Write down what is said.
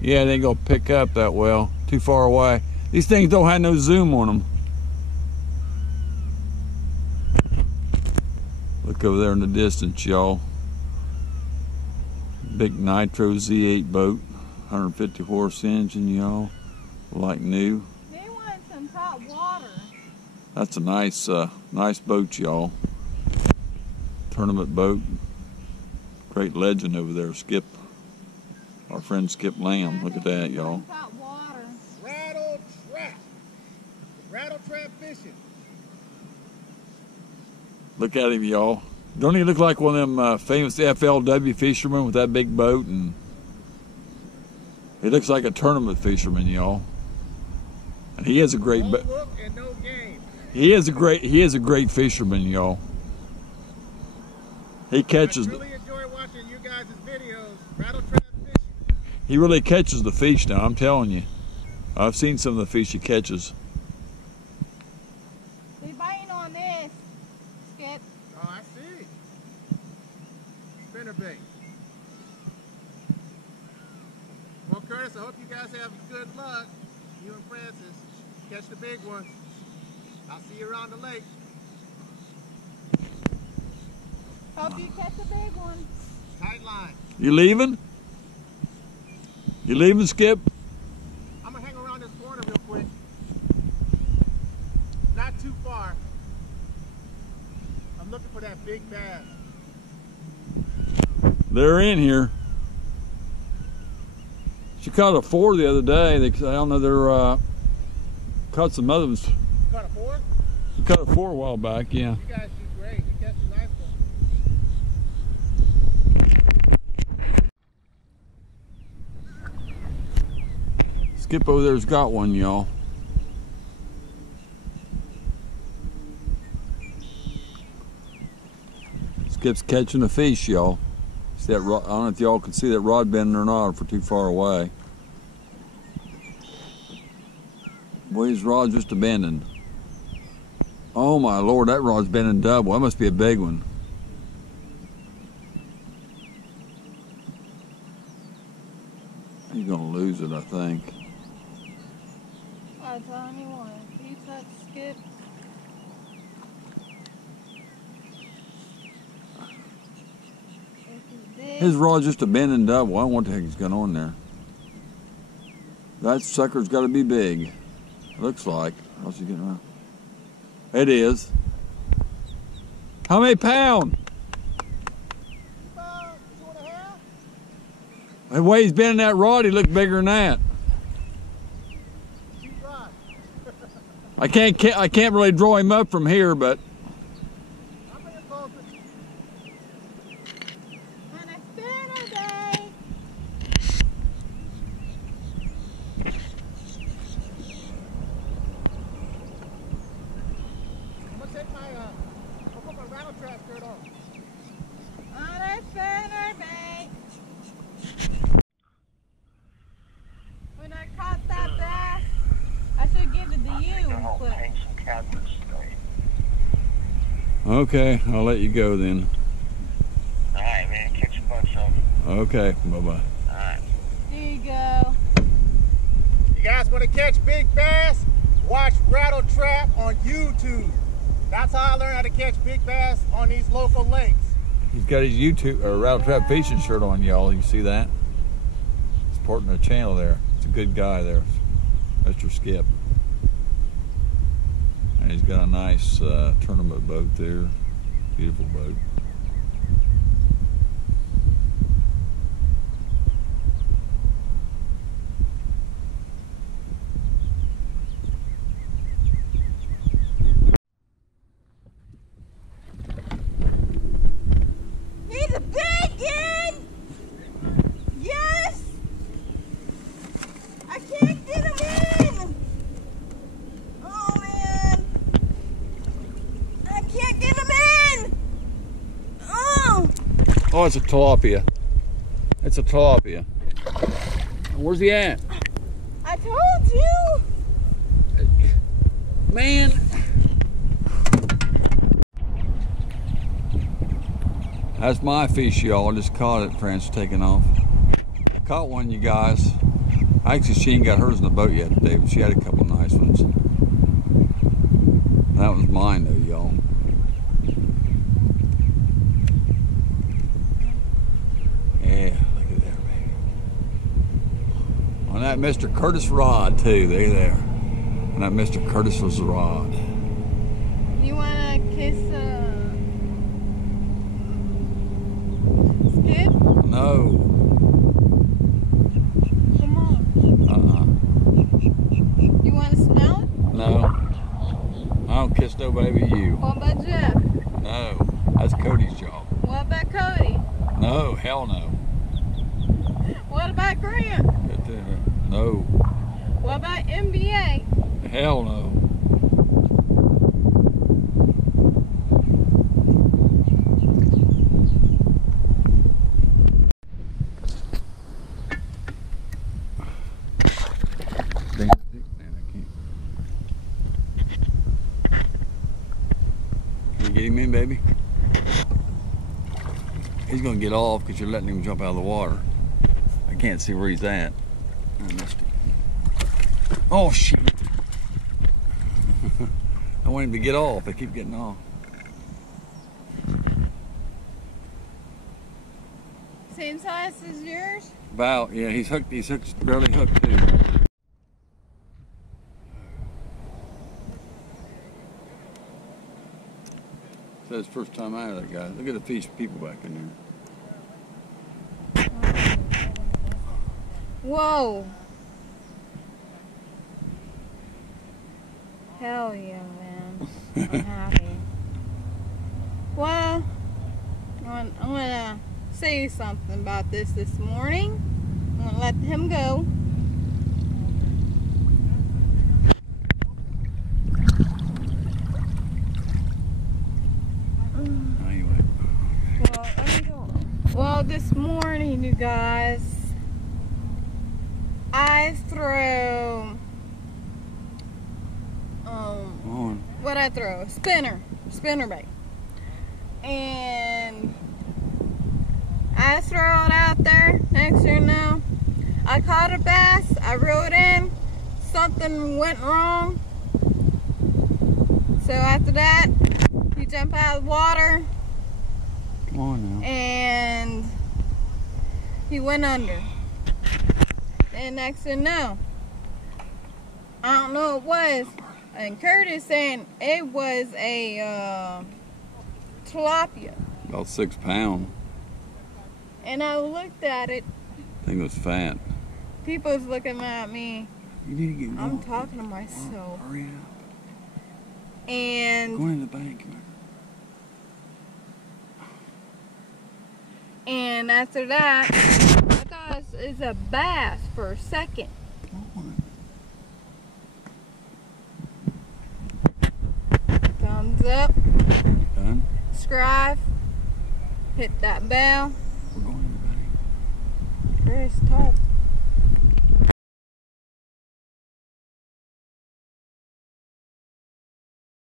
Yeah, they ain't gonna pick up that well. Too far away. These things don't have no zoom on them. Look over there in the distance, y'all. Big Nitro Z8 boat, 150 horse engine, y'all. Like new. They want some hot water. That's a nice, nice boat, y'all. Tournament boat. Great legend over there, Skip. Our friend Skip Lamb. Look at that, y'all. Hot water. Rattle trap. Rattle trap fishing. Look at him, y'all. Don't he look like one of them famous FLW fishermen with that big boat? And he looks like a tournament fisherman, y'all. And he is a great. No look and no game. He is a great fisherman, y'all. He catches. I really enjoy watching you guys' videos. Rattle trap fishing. He really catches the fish now. I'm telling you. I've seen some of the fish he catches. They're biting on this, Skip. Oh, I see. Spinnerbait. Well, Curtis, I hope you guys have good luck. You and Francis. Catch the big ones. I'll see you around the lake. Hope you catch a big one. Tight line. You leaving? You leaving, Skip? I'm going to hang around this corner real quick. Not too far. I'm looking for that big bass. They're in here. She caught a 4 the other day. I don't know, they're caught some other ones. You caught a 4? She caught a 4 a while back, yeah. You guys do great. You catch a nice one. Skip over there's got one, y'all. Skip's catching a fish, y'all. See that rod? I don't know if y'all can see that rod bending or not, if we're too far away. Boy, his rod's just a bending. Oh my Lord, that rod's bending double. That must be a big one. He's gonna lose it, I think. I tell anyone, he's that Skip. His rod's just a bending double. I don't know what the heck he's got on there. That sucker's got to be big. Looks like. How's he getting around? It is. How many pounds? About 2.5. The way he's bending that rod, he looked bigger than that. Cheap rod. I can't really draw him up from here, but I'm bringing closer. On a spinner day. I'm gonna take my I'll put my rattle trap skirt on. On a spinner bait. When I caught that bass, I should give it to you. But okay, I'll let you go then. Alright, man, catch a bunch of them. Okay, bye-bye. Alright. here you go. You guys want to catch big bass? Watch Rattle Trap on YouTube. That's how I learned how to catch big bass on these local lakes. He's got his YouTube or Rattle Trap Fishing shirt on, y'all. You see that? Supporting the channel there. It's a good guy there, Mr. Skip. And he's got a nice tournament boat there. Beautiful boat. He's a big one! Yes! I can't get him in! Oh man! I can't get him in! Oh! Oh, it's a tilapia. It's a tilapia. Where's he at? I told you! Man. That's my fish, y'all. I just caught it. Francis taking off. I caught one, you guys. Actually, she ain't got hers in the boat yet today, but she had a couple nice ones. That was mine though, y'all. Yeah, look at that, baby. On that Mr. Curtis rod too, they there. And that Mr. Curtis was the rod. You wanna kiss Skid? No. Come on. You wanna smell it? No. I don't kiss no baby you. What about Jeff? No. That's Cody's job. What about Cody? No, hell no. What about Grant? No. What about NBA? Hell no. Can you get him in, baby? He's gonna get off because you're letting him jump out of the water. I can't see where he's at. I missed him. Oh shit! I want him to get off. They keep getting off. Same size as yours? About, yeah, he's hooked. He's hooked, barely hooked too. Says first time out of that guy. Look at the fish people back in there. Whoa. Hell yeah, man. I'm happy. Well, I'm gonna say something about this morning. I'm gonna let him go. Anyway. Well, let me go. Well, this morning, you guys, I throw what I throw? Spinner bait. And I throw it out there. Next thing you know, I caught a bass. I reeled in. Something went wrong. So after that, you jump out of the water. Come on now. And he went under. And next thing you know, I don't know what it was. And Curtis saying it was a tilapia. About 6 pounds. And I looked at it. I think it was fat. People was looking at me. You need to get I'm going. talking to myself. Hurry up. And Going in the bank. And after that, I thought it was a bass for a second. Come on. Thumbs up, Done? subscribe, hit that bell. We're going in the bank. Chris, talk.